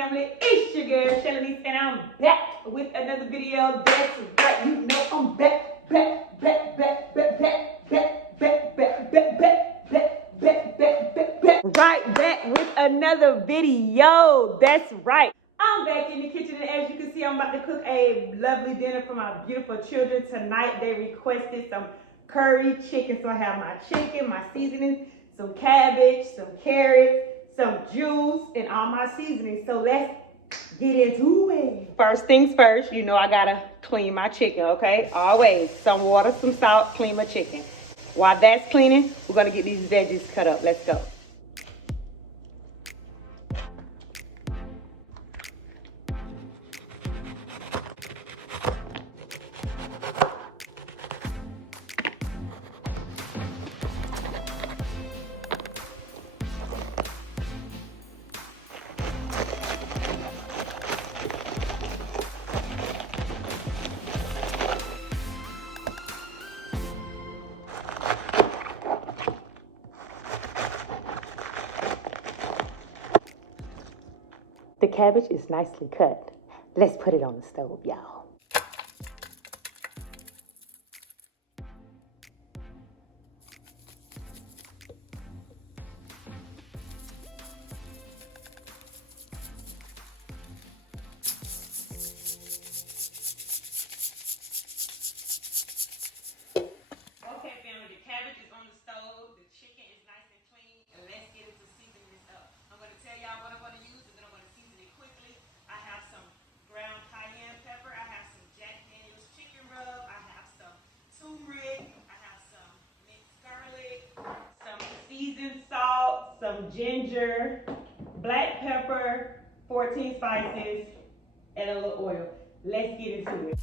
family? It's your girl Shay, and I'm back with another video. That's right, you know I'm back. Right back with another video. That's right. I'm back in the kitchen, and as you can see, I'm about to cook a lovely dinner for my beautiful children tonight. They requested some curry chicken, so I have my chicken, my seasoning, some cabbage, some carrots, some juice, and all my seasonings. So let's get into it. First things first, you know I gotta clean my chicken, okay? Always, some water, some salt, clean my chicken. While that's cleaning, we're gonna get these veggies cut up. Let's go. The cabbage is nicely cut. Let's put it on the stove, y'all. Okay, family, the cabbage is on the stove. The chicken is nice and clean. And let's get into seasoning this up. I'm going to tell y'all what I'm going to use, and then I'm going to season it quickly. I have some ground cayenne pepper. I have some Jack Daniel's chicken rub. I have some turmeric. I have some minced garlic, some seasoned salt, some ginger, black pepper, 14 spices, and a little oil. Let's get into it.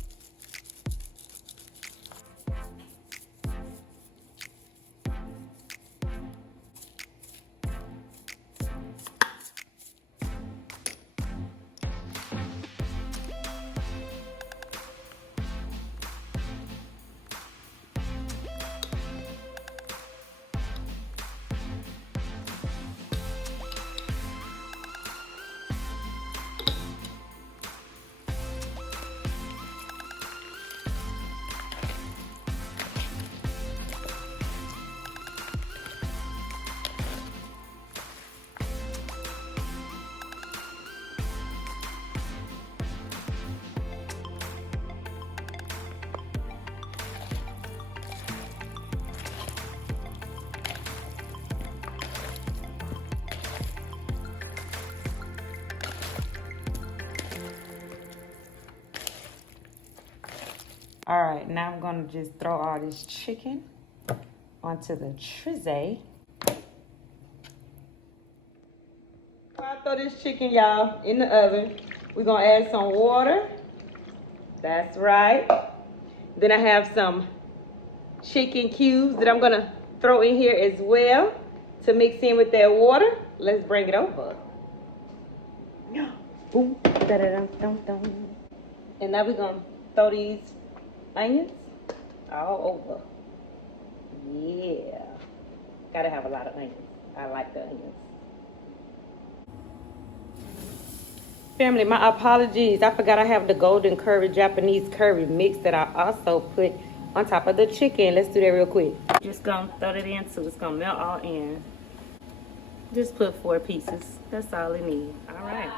All right, now I'm gonna just throw all this chicken onto the tray. I throw this chicken, y'all, in the oven. We're gonna add some water. That's right. Then I have some chicken cubes that I'm gonna throw in here as well to mix in with that water. Let's bring it over. Boom, da-da-dum-dum-dum. And now we're gonna throw these onions all over. Yeah. Gotta have a lot of onions. I like the onions. Family, my apologies. I forgot I have the golden curry Japanese curry mix that I also put on top of the chicken. Let's do that real quick. Just gonna throw it in so it's gonna melt all in. Just put 4 pieces. That's all it needs. All right.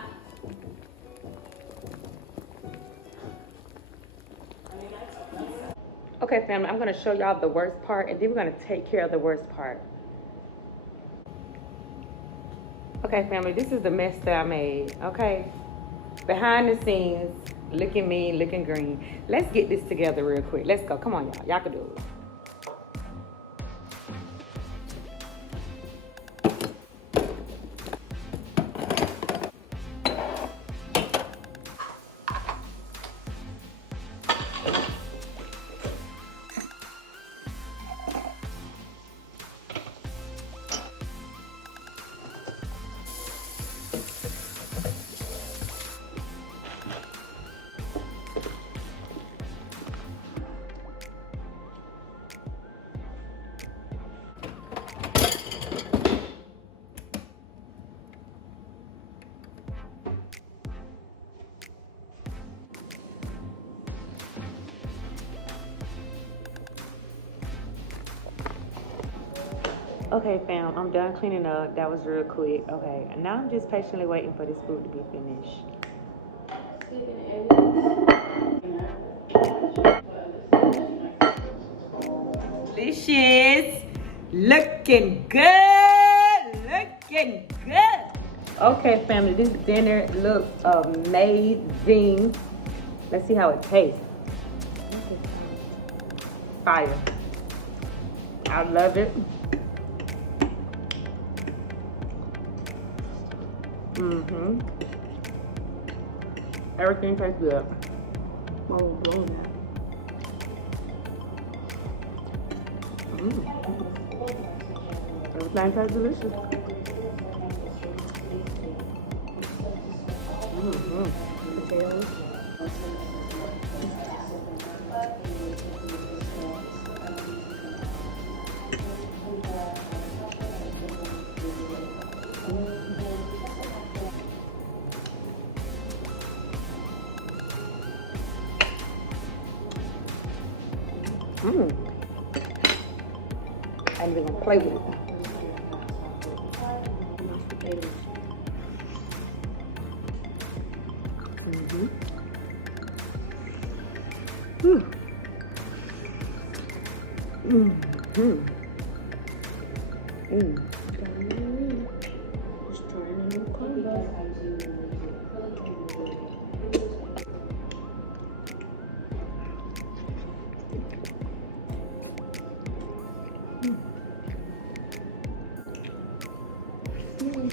Okay, family, I'm gonna show y'all the worst part, and then we're gonna take care of the worst part. Okay, family, this is the mess that I made, okay? Behind the scenes, looking mean, looking green. Let's get this together real quick. Let's go, come on, y'all. Y'all can do it. Okay, fam, I'm done cleaning up. That was real quick. Okay, and now I'm just patiently waiting for this food to be finished. Delicious. Looking good. Looking good. Okay, family, this dinner looks amazing. Let's see how it tastes. Fire. I love it. Mm-hmm. Everything tastes good. Oh, blow that. Everything tastes delicious. Potatoes. I'm even gonna play with it.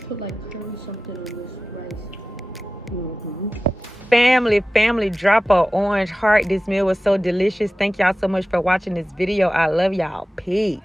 Put like curry something on this rice. Family, drop a orange heart. This meal was so delicious. Thank y'all so much for watching this video. I love y'all. Peace.